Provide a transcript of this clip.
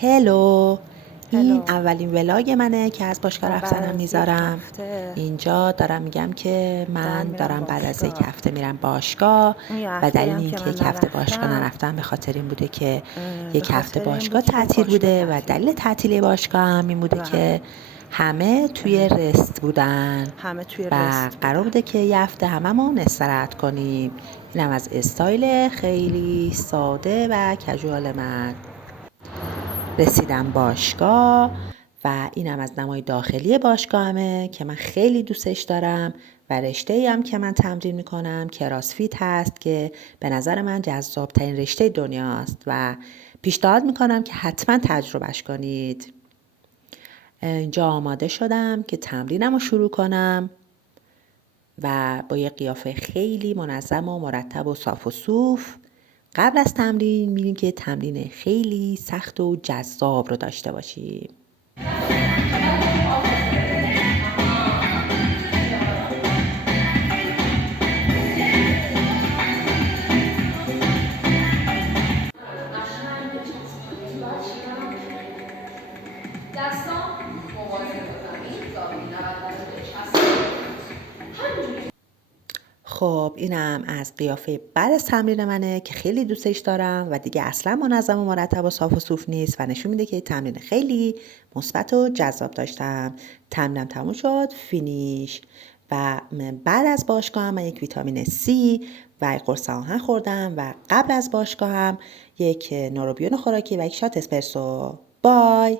هلو، این هلو. اولین ولاگ منه که از باشگاه من بعد رفتنم از یک میذارم. هفته اینجا دارم میگم که من میرم دارم بعد از یک باشگاه. هفته میرم باشگاه اون یه و هفته دلیل هم این که که من یک هفته باشگاه نرفتم نرفتم به خاطر این بوده که به یک هفته خاطر این باشگاه بود که تعطیل باشگاه بوده و تعطیل دلیل بود تعطیلی باشگاه هم این بوده و که همه توی رست بودن همه توی و رست قرار بودن. بوده که یه هفته هممون استراحت کنیم. اینم از استایل خیلی ساده و کژوال من. رسیدم باشگاه و اینم از نمای داخلی باشگاهمه که من خیلی دوستش دارم و رشته‌ای هم که من تمرین میکنم کراسفیت هست که به نظر من جذابترین رشته دنیاست و پیشنهاد میکنم که حتما تجربهش کنید. اینجا آماده شدم که تمرینم رو شروع کنم و با یه قیافه خیلی منظم و مرتب و صاف و صوف قبل از تمرین میریم که تمرین خیلی سخت و جذاب رو داشته باشیم. خب اینم از قیافه بعد از تمرین منه که خیلی دوستش دارم و دیگه اصلا منظم و مرتب و صاف و صوف نیست و نشون میده که تمرین خیلی مثبت و جذاب داشتم. تمرینم تموم شد، فینیش. و بعد از باشگاه هم من یک ویتامین C و یک قرص آهن خوردم و قبل از باشگاه هم یک نوروبیون خوراکی و یک شات اسپرسو. بای.